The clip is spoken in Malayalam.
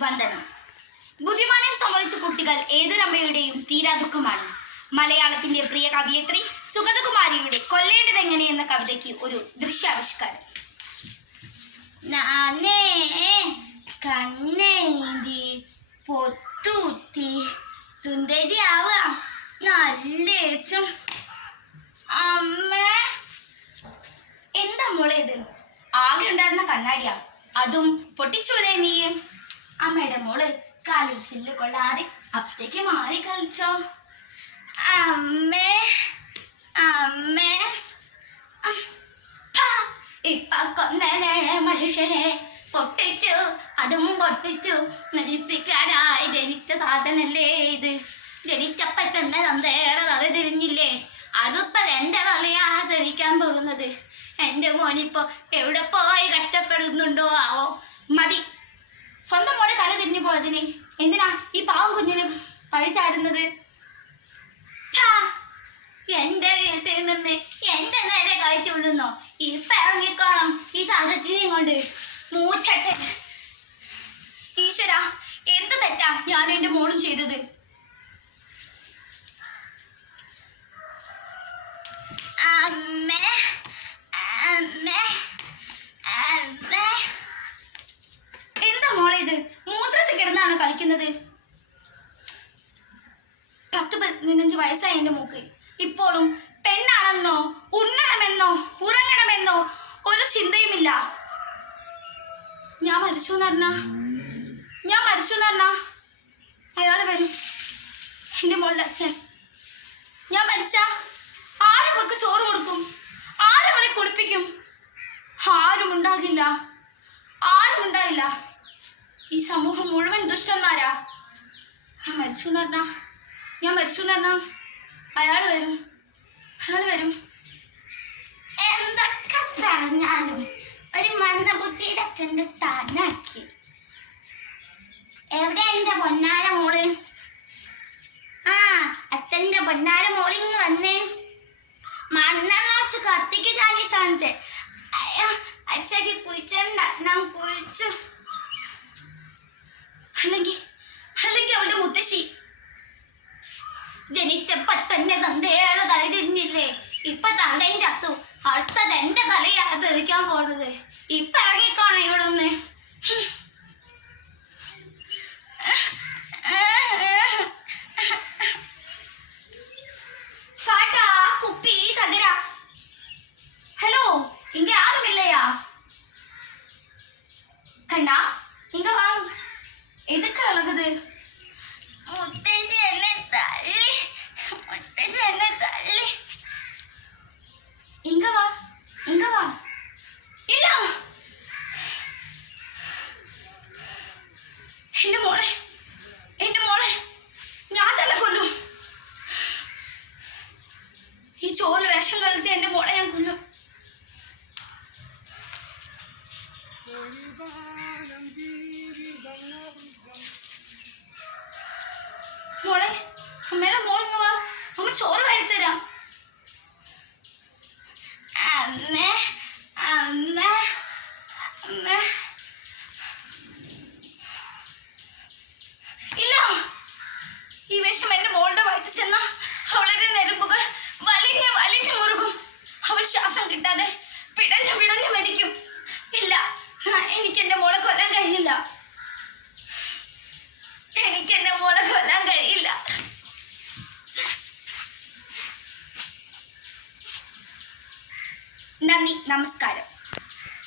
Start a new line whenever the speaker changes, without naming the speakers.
വന്ദനം. ബുദ്ധിമാനം സംഭവിച്ച കുട്ടികൾ ഏതൊരമ്മയുടെയും തീരാ ദുഃഖമാണ്. മലയാളത്തിന്റെ പ്രിയ കവിയത്രി സുഗതകുമാരിയുടെ കൊല്ലേണ്ടതെങ്ങനെ എന്ന കവിതയ്ക്ക് ഒരു ദൃശ്യാവിഷ്കാരം. നാനേ അമ്മ എന്താ മോളേത് ആകെ ഉണ്ടായിരുന്ന കണ്ണാടിയാ. അതും പൊട്ടിച്ചോലേ നീ അമ്മയുടെ മോൾ കാലിൽ ചില്ല് കൊള്ളാതെ അപ്പത്തേക്ക് മാറി കളിച്ചോ. അമ്മേ അമ്മേ. ഇപ്പൊ കൊന്നനെ മനുഷ്യനെ പൊട്ടിച്ചു അതും പൊട്ടിച്ചു. നശിപ്പിക്കാനായി ജനിച്ച സാധനല്ലേ ഇത്? ജനിച്ചപ്പോ തന്നെ തന്തയുടെ തല തിരിഞ്ഞില്ലേ? അതിപ്പോ എന്റെ തലയാ ധരിക്കാൻ പോകുന്നത്. എന്റെ മോനിപ്പോ എവിടെ പോയി കഷ്ടപ്പെടുന്നുണ്ടോ ആവോ? മതി. സ്വന്തം മോനെ തല തിരിഞ്ഞു പോയതിനെ എന്തിനാ ഈ പാവം കുഞ്ഞിന് പഴിച്ചാരുന്നത് എന്റെ വീട്ടിൽ നിന്ന് എന്റെ നേരെ കഴിച്ചു വിടുന്നോ? ഇപ്പൊ ഇറങ്ങിക്കോണം ഈ സാഹചര്യം കൊണ്ട്. മൂച്ചട്ടെ ഈശ്വര എന്ത് തെറ്റാ ഞാനും എന്റെ മോളും ചെയ്തത് അമ്മേ അമ്മേ അമ്മേ എന്താ മോളെ ഇത് മൂത്രത്തിൽ കിടന്നാണ് കളിക്കുന്നത് പത്ത് പതിനഞ്ച് വയസ്സായി എന്റെ മൂക്ക്. ഇപ്പോഴും പെണ്ണാണെന്നോ ഉണ്ണണമെന്നോ ഉറങ്ങണമെന്നോ ഒരു ചിന്തയുമില്ല. ഞാൻ മരിച്ചു എന്ന് പറഞ്ഞാ? ഞാൻ മരിച്ചു എന്ന് പറഞ്ഞാ? അയാൾ വരും. എന്റെ മോളുടെ അച്ഛൻ. ഞാൻ മരിച്ച? ആരവൾക്ക് ചോറ് കൊടുക്കും? ആരവളെ കുളിപ്പിക്കും? ആരും ഉണ്ടാകില്ല. ആരും ഉണ്ടാകില്ല. ഈ സമൂഹം മുഴുവൻ ദുഷ്ടന്മാരാ. ഞാൻ മരിച്ചു എന്ന് പറഞ്ഞാ? ഞാൻ മരിച്ചു എന്ന് അയാൾ വരും. അയാൾ വരും. എന്തൊക്കെ പറഞ്ഞാലും ഒരു മന്ദബുദ്ധിയുടെ അച്ഛന്റെ സ്ഥാനാക്കി എവിടെ എന്റെ പൊന്നാര മോൾ? ആ അച്ഛന്റെ പൊന്നാര മോളിങ് വന്നേ. മണ്ണെണ്ണ കത്തിക്കാൻ ഈ സ്ഥാനത്ത്. അച്ഛക്ക് കുഴിച്ചണ്ട. ഞാൻ കുഴിച്ചു. അല്ലെങ്കിൽ അല്ലെങ്കിൽ അവളുടെ മുത്തശ്ശി. ജനിച്ചപ്പോ തന്നെ തന്തയുടെ തല തിരിഞ്ഞില്ലേ ഇപ്പൊ തന്തയും ചത്തു. അടുത്തത് എന്റെ തലയാ തെളിക്കാൻ പോകുന്നത് ഇപ്പൊ ഇറങ്ങിക്കോണം ഇവിടെ ഒന്ന് ഹലോ ഇങ്ങ ആരുമില്ലയാ? കണ്ണാ ഇങ്ങ വാ. എതുക്കാ ഉള്ളത്? இங்க வா இங்க வா இல்ல എന്റെ മോളെ എന്റെ മോളെ ഞാൻ തന്നെ കൊല്ലും ഈ ചോറിൽ വിഷം കലർത്തി എന്റെ മോളെ ഞാൻ കൊല്ലും മോളെ അമ്മയുടെ മോളിങ് വാ അമ്മ ചോറ് വരുത്തരാം അമ്മേ അമ്മ അമ്മ. ഇല്ല. ഈ വേഷം എന്റെ മോളുടെ വയറ്റിൽ ചെന്ന അവളുടെ നെരുമ്പുകൾ വലിഞ്ഞ് വലിഞ്ഞ് മുറുകും. അവൾ ശ്വാസം കിട്ടാതെ പിടഞ്ഞു പിടഞ്ഞു നമസ്കാരം